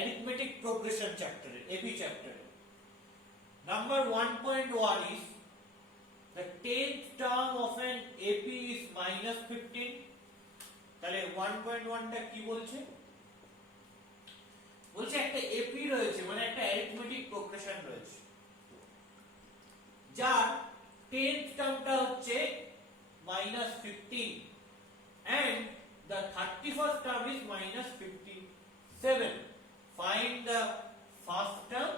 arithmetic progression chapter, AP chapter. Number 1.1 is the 10th term of an AP is minus 15. তাহলে 1.1 টা কি বলছে? বলছে একটা AP রয়েছে, মানে একটা arithmetic progression রয়েছে, যার 10th টার্মটা হচ্ছে minus 15 and the 31st term is minus 57. Find the first term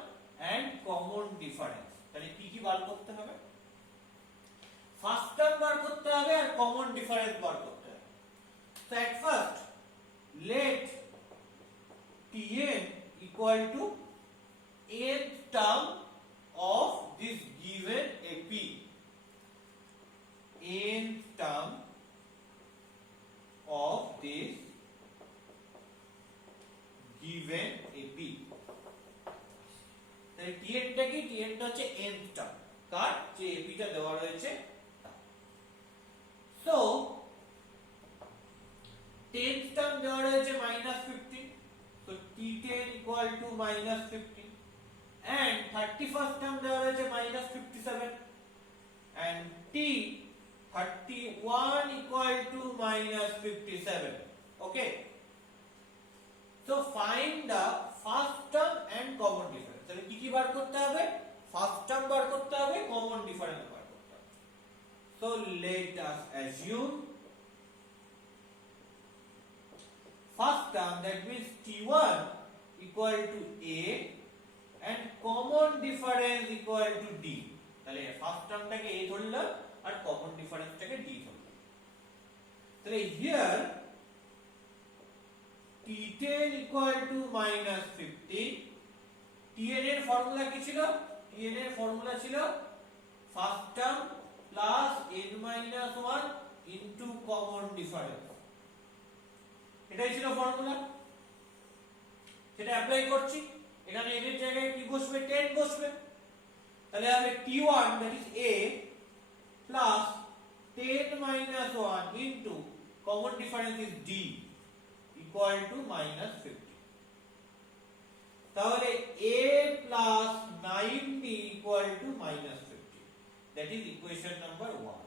and common difference. তাহলে কি কি বার করতে হবে? ফার্স্ট টার্ম বার করতে হবে আর কমন ডিফারেন্স বার করতে হবে। So at first let Tn equal to nth term of this given AP. Nth term of this given AP. তাহলে Tn টা কি? Tn টা হচ্ছে nth টার্ম, কার যে AP টা দেওয়া রয়েছে। So 10th term দেওয়া রয়েছে minus 15, so T10 equal to minus 15 and 31st term দেওয়া রয়েছে minus 57 and T31 equal to minus 57. Okay, so find the first term and common difference. তাহলে কি কি বার করতে হবে? ফার্স্ট টার্ম বার করতে হবে, কমন ডিফারেন্স বার করতে হবে। So let us assume first term, that means T1 equal to A and common difference equal to D. তাহলে ফার্স্ট টার্মটাকে A ধরলাম আর কমন ডিফারেন্সটাকে D ধরলাম। তাহলে here T10 equal to minus 15. Tn এর formula কি ছিল? Tn এর ফর্মুলা ছিল first term plus n minus 1 into common difference. এটাই ছিল ফর্মুলা, সেটা অ্যাপ্লাই করছি। এখানে n এর জায়গায় কি বসবে? 10 বসবে। তাহলে হবে T1 that is A plus 10 minus 1 into common difference is D equal to minus 50. তাহলে A plus 9D equal to minus 50. That is equation number 1.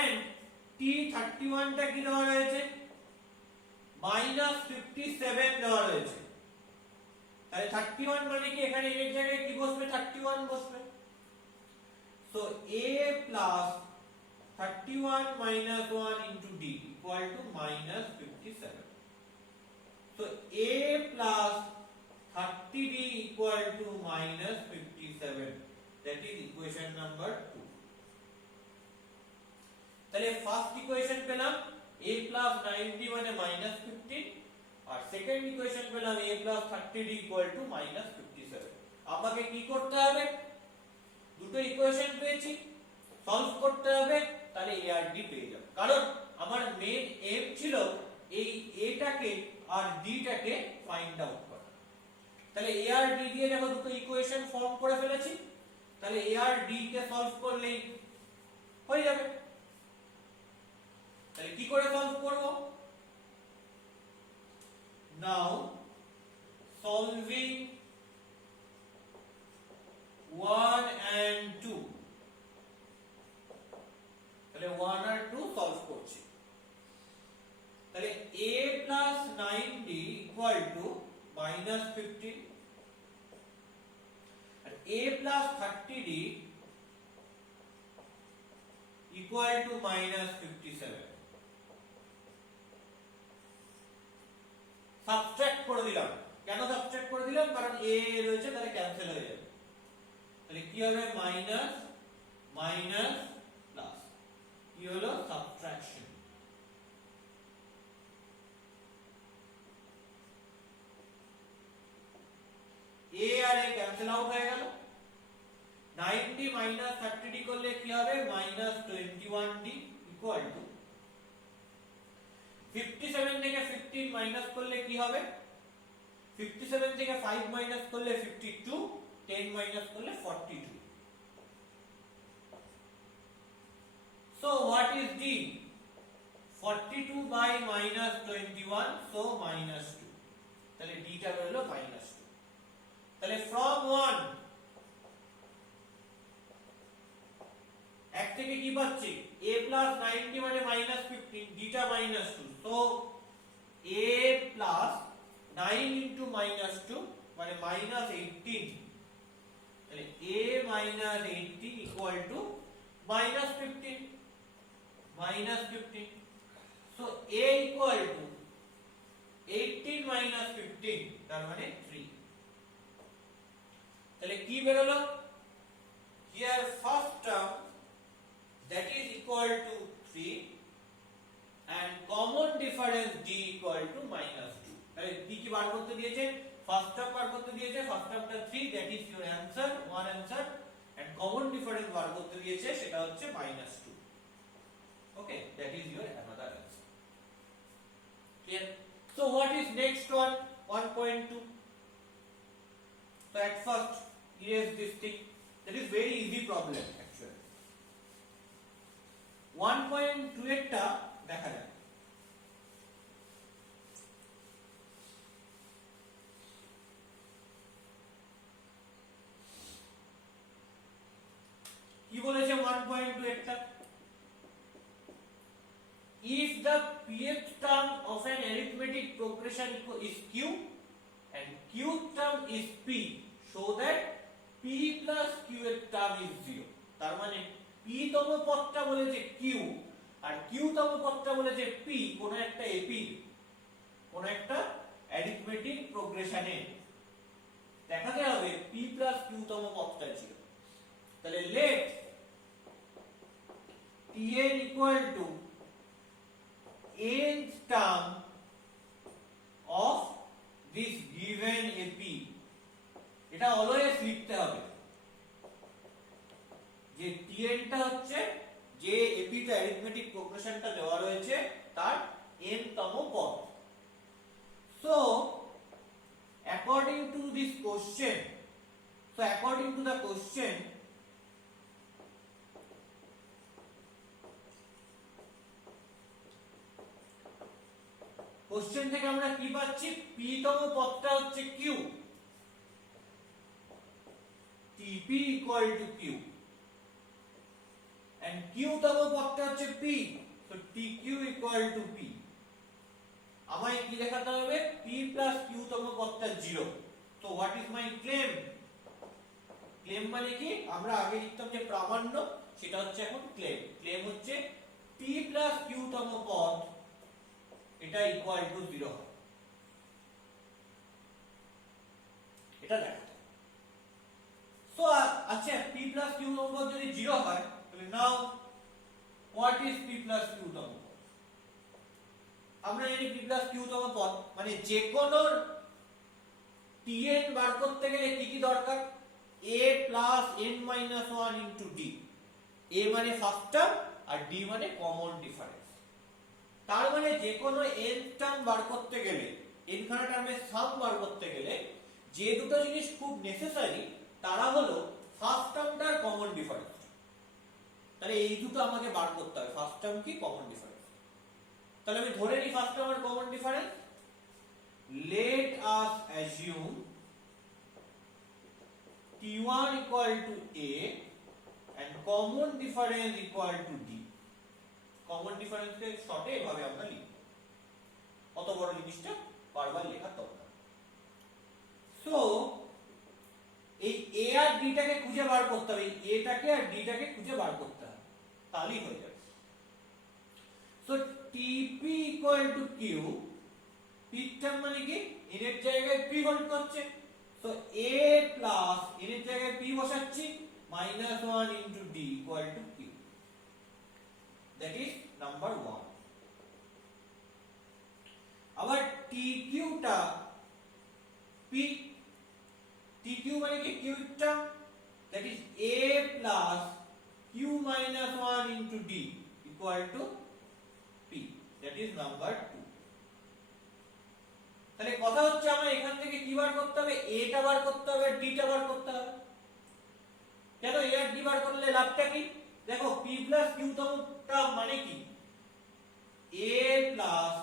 And T31 টা কি দেওয়া রয়েছে? minus 57 দেওয়া রয়েছে। তাহলে 31 মানে কি? এখানে এর জায়গায় কি বসবে? 31 বসবে। So A plus 31 minus 1 into D equal to minus 57. So A plus 30D equal to minus 57. That is equation number 2. তাহলে ফার্স্ট ইকুয়েশন পেলাম a plus 9d মানে minus 15 আর সেকেন্ড ইকুয়েশন পেলাম a plus 30d equal to minus 57। আমাকে কি করতে হবে? দুটো equation পেয়েছি, সলভ করতে হবে, তাহলে a আর d পেয়ে যাব। কারণ আমার মেইন এম ছিল এই a টাকে আর d টাকে ফাইন্ড আউট করা। তাহলে a আর d দিয়ে দেখো দুটো ইকুয়েশন ফর্ম করে ফেলেছি, তাহলে a আর d কে সলভ করলেই হয়ে যাবে। তাহলে কি করে সলভ করব? নাও সলভিং 1 and 2, তাহলে 1 আর 2 সলভ করছি। তাহলে a plus 9d equal to minus 15 and a plus 30d equal to minus 57। Subtract করে দিলাম। কেন সাবট্রাক্ট করে দিলাম? কারণ a রয়েছে, তাহলে ক্যান্সেল হয়ে যাবে। তাহলে কি হবে? মাইনাস মাইনাস প্লাস, কি হলো? সাবট্রাকশন। a আর a ক্যান্সেল আউট হয়ে গেল। 9d minus 30d করলে কি হবে? minus 21d equal to 57 থেকে 15 মাইনাস করলে কি হবে? 57 থেকে 5 মাইনাস করলে 52, 10 মাইনাস করলে 42। So what is D? 42 by minus 21, so minus 2. তাহলে d টা বেরোলো -2। তাহলে from 1 এক থেকে কি পাচ্ছি a plus 90 মানে -15, d টা -2, so a plus 9 into -2 মানে -18, তাহলে a -18 equal to -15, so a equal to 18 minus 15 তার মানে 3। তাহলে কি বেরোলো, here first term that is equal to 3 and common difference d equal to -2। তাহলে d কি বার করতে দিয়েছে, ফার্স্ট টার্ম বার করতে দিয়েছে, first টার্মটা 3, that is your answer, one answer, and common difference বার করতে দিয়েছে সেটা হচ্ছে -2। okay, that is your another answer, clear? So what is next one, 1.2? so at first erase this thing, that is very easy problem actually। 1.2 এরটা দেখা যাক, কি বলেছে 1.2 এরটা, if the pth term of an arithmetic progression is q and qth term is p, show that p plus qth term is 0। তার মানে p তম পদটা বলেছে q আর q তম পদটা বলেছে p, কোন একটা ap, কোন একটা arithmetic progression-এ দেখাতে হবে p plus q তম পদটা 0। তাহলে let tn equal to nth term of this given ap, এটা অলওয়েজ লিখতে হবে যে tn টা হচ্ছে যে ap টা অ্যারিথমেটিক প্রোগ্রেশনটা দেওয়া রয়েছে তার n তম পদ। so according to the question question থেকে আমরা কি পাচ্ছি, p তম পদটা হচ্ছে q, tp equal to q, and q তম পদটা হচ্ছে p, so tq equal to p। আমায় কি দেখাতে হবে, p plus q তম পদটা 0। so what is my claim, মানে কি, আমরা আগে লিখতাম যে প্রামাণ্য, সেটা হচ্ছে এখন claim হচ্ছে p plus q তম পদ এটা ইকুয়াল টু 0 হয়, এটা দেখো। সো আচ্ছা p plus q তম পদ যদি 0 হয় তাহলে now what is p plus q তম পদ, আমরা জানি p plus q তম পদ মানে যে কোনো tn বার করতে গেলে কি কি দরকার, a plus n minus 1 into d, a মানে ফার্স্ট টার্ম আর d মানে কমন ডিফারেন্স। তার মানে যে কোনো n টার্ম বার করতে গেলে, n খানা টার্মের সাম বার করতে গেলে যে দুটো জিনিস খুব নেসেসারি তারা হলো ফার্স্ট টার্মটা আর কমন ডিফারেন্স। তাহলে এই দুটো আমাকে বার করতে হবে, ফার্স্ট টার্ম কি কমন ডিফারেন্স। তাহলে আমি ধরে নিই ফার্স্ট টার্ম আর common difference, let us assume t1 equal to a and common difference equal to d। Common ডিফারেন্সকে শর্টে এভাবে আমরা লিখব, অত বড় জিনিসটা বারবার লেখার দরকার। সো এই a আর d টাকে খুঁজে বার করতে হবে, a টাকে আর d টাকে খুঁজে বার করতে হবে, তাহলেই হয়ে যাবে। So tp equal to q, p term মানে কি, n এর জায়গায় p হোল্ড করছে, সো a প্লাস n এর জায়গায় p বসাচ্ছি -1 into d equal to q, that is number 1। আবার tq টা p, tq মানে কি q টা, that is a plus q minus 1 into d equal to p, that is number 2। তাহলে কথা হচ্ছে আমার এখান থেকে কি বার করতে হবে, a টা বার করতে হবে, d টা বার করতে হবে। কেন a আর d বার করলে লাভটা কি, দেখো p plus q তমটা মানে কি, a plus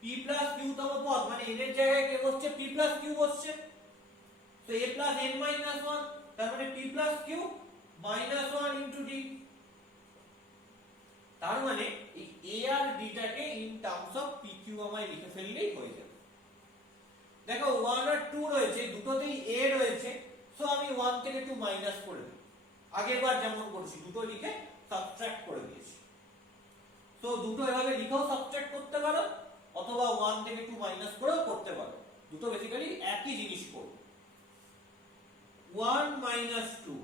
p p plus q তম পদ মানে n এর জায়গায় কে বসছে p প্লাস q বসছে, তো a প্লাস n মাইনাস 1 তার মানে p plus q minus 1 into d। তার মানে এই a আর d টাকে ইন টার্মস অফ pq আমায় লিখে ফেললেই হয়ে যাবে। দেখো 1 আর 2 রয়েছে, দুটোতেই a রয়েছে, সো আমি 1 থেকে 2 মাইনাস করে দেব। আগের বার যেমন করেছি দুটো লিখে সাবট্রাক্ট করে দিয়েছি। তো দুটো এভাবে লিখেও সাবট্রাক্ট করতে পারো অথবা 1 থেকে 2 মাইনাস করেও করতে পারো, দুটো বেসিক্যালি একই জিনিস করবে। 1 মাইনাস 2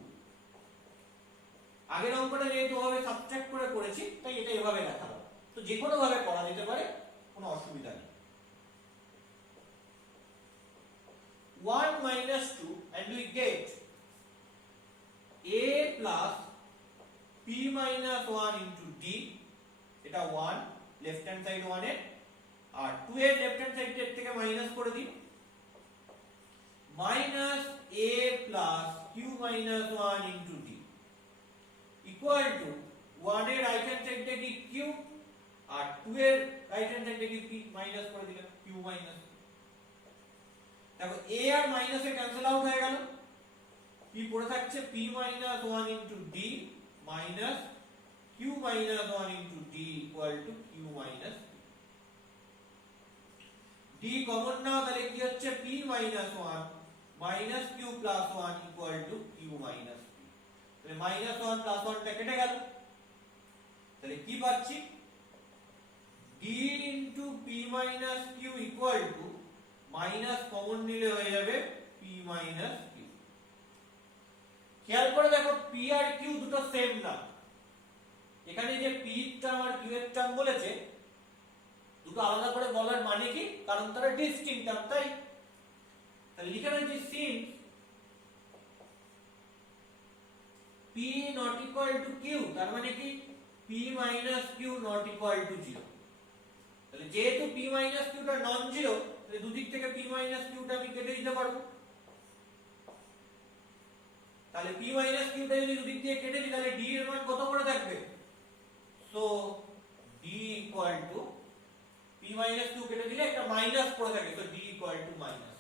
আগের অঙ্কটা যেহেতু ভাবে সাবট্রাক্ট করে করেছি তাই এটা এভাবে লেখা হবে, তো যে কোনো ভাবে করা যেতে পারে, কোনো অসুবিধা নেই। 1 minus 2 and we get a plus p minus 1 into d, এটা 1 লেফট হ্যান্ড সাইড 1 এর, আর 2 এর লেফট হ্যান্ড সাইড থেকে মাইনাস করে দিই, minus a plus q minus 1 into d equal to 1 এর রাইট হ্যান্ড সাইড থেকে q আর 2 এর রাইট হ্যান্ড সাইড থেকে p মাইনাস করে দিলাম q মাইনাস। দেখো a আর মাইনাস এ ক্যান্সেল আউট হয়ে গেল, p পড়ে থাকছে p minus 1 into d minus q minus 1 into d equal to q minus d common নাও, তাহলে কি হচ্ছে p minus 1 minus q plus 1 equal to q minus p, তাহলে minus 1 plus 1 টা কেটে গেল, তাহলে কি পাচ্ছি d into p minus q equal to minus common নিলে হয়ে যাবে p minus q। খেয়াল করে দেখো p আর q দুটো সেম না, এখানে যে p এর টার্ম আর q এর টার্ম বলেছে দুটো আলাদা করে বলার মানে কি, কারণ তারা ডিসটিংক্ট টার্ম, তাই তাহলে লিখে রাখছি since p not equal to q, তার মানে কি p minus q not equal to 0, তাহলে যেহেতু p minus q টা নন জিরো তাহলে দুদিক থেকে p minus q টা আমি কেটে দিতে পারবো, তাহলে p minus q টা যদি দুদিক দিয়ে কেটে দিই তাহলে d এর মান কত করে থাকবে, so d equal to p minus q কেটে দিলে একটা মাইনাস পড়ে থাকে, তো d equal to মাইনাস,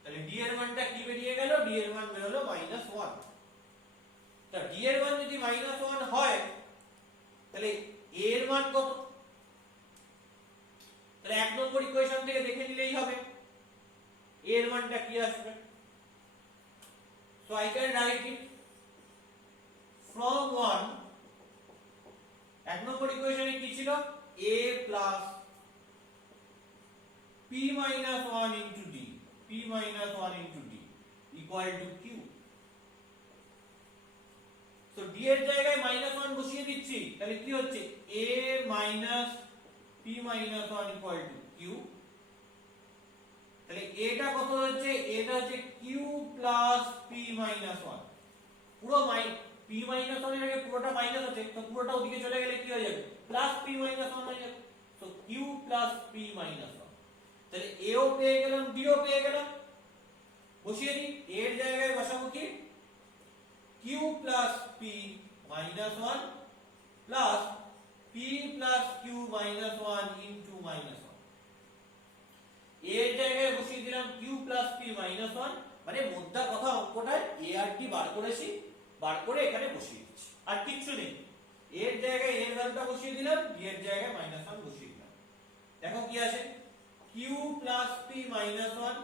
তাহলে d এর মানটা কি বেরিয়ে গেল, d এর মান বের হলো -1। তা d এর মান যদি -1 হয় তাহলে a এর মান কত, তাহলে এক নম্বর ইকুয়েশন থেকে দেখে নিলেই হবে a এর মানটা কি আসবে, so I can write it from 1, এক নম্বর ইকুয়েশনে কি ছিল a plus p minus 1 into d, p minus 1 into d equal to q, so d এর জায়গায় -1 বসিয়ে দিচ্ছি, তাহলে কি হচ্ছে a minus p minus 1 equal to q, তাহলে a টা কত হচ্ছে, a টা হচ্ছে q plus p minus 1, পুরো p minus 1 এর আগে পুরোটা মাইনাস আছে, তো পুরোটা ওদিকে চলে গেলে কি হয়ে যাবে প্লাস p minus 1 হয়ে যাবে, তো q plus p minus 1, তাহলে a ও পেয়ে গেলাম d ও পেয়ে গেলাম, বসিয়ে দিই a এর জায়গায় বসাবো কি q plus p minus 1 plus p plus q minus 1 into minus 1, a এর জায়গায় বসিয়ে দিলাম q plus p minus 1, মানে মোদ্দা কথা অঙ্কটায় a আর t বার করেছি, বার করে এখানে বসিয়ে দিচ্ছি, আর কিচ্ছু নেই, a এর জায়গায় a এর ভ্যালুটা বসিয়ে দিলাম, b এর জায়গায় -1 বসিয়ে দিলাম, দেখো কি আসে q plus p minus 1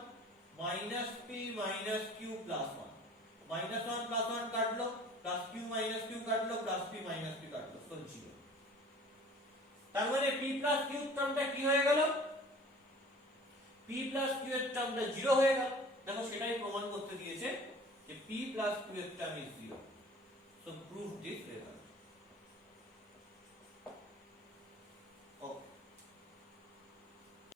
minus p minus q plus 1, -1 plus 1 কাটলো, plus q minus q কাটলো, plus p minus p কাটলো, তো 0, তার মানে p plus q টার্মটা কি হয়ে গেল, p plus q এর টার্মটা 0 হয়ে গেল, দেখো সেটাই প্রমাণ করতে দিয়েছে যে p plus q এর টার্ম ইজ